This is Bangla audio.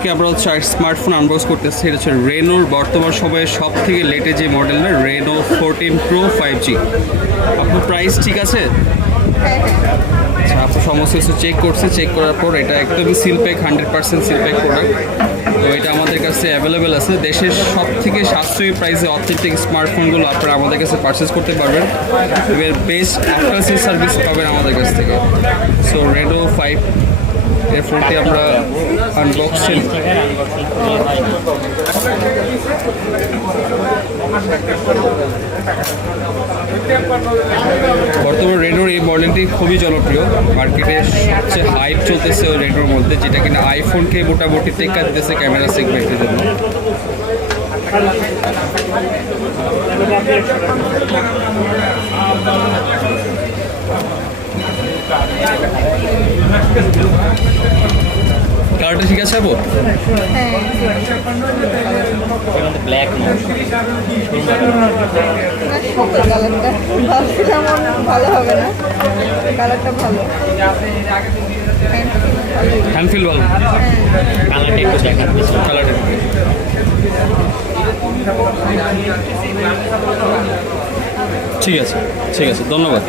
আজকে আমরা হচ্ছে স্মার্টফোন আনবক্স করতেছি। এটা হচ্ছে রেনোর বর্তমান সময়ে সব থেকে লেটে যে মডেল না, রেনো 14 প্রো 5G। আপনার প্রাইস ঠিক আছে? আচ্ছা, আপনার সমস্ত কিছু চেক করছে, চেক করার পর এটা একদমই সিলপ্যাক 100% সিলপ্যাক প্রোডাক্ট। তো এটা আমাদের কাছে অ্যাভেলেবেল আছে। দেশের সব থেকে সাশ্রয়ী প্রাইসে অথেন্টিক স্মার্টফোনগুলো আপনারা আমাদের কাছে পারচেস করতে পারবেন। এবার বেস্ট আফটার সেল সার্ভিস পাবেন আমাদের কাছ থেকে। সো রেনো 5 এর ফোনটি আমরা আনবক্সিং বর্তমানে রেনোর এই মডেলটি খুবই জনপ্রিয়, মার্কেটে সবচেয়ে হাইপ চলতেছে ওই রেনোর মধ্যে, যেটা কিনা আইফোনকে মোটামুটি টেক্কা দিতেছে ক্যামেরা সেগমেন্টের জন্য। কালারটা ঠিক আছে আপু? ব্ল্যাক কালারটা ভাবছিলাম ভালো হবে না, কালারটা ভালো, হ্যান্ডফিল ভালো, কালারটা একটু দেখার কালারটা ঠিক আছে, ঠিক আছে, ধন্যবাদ।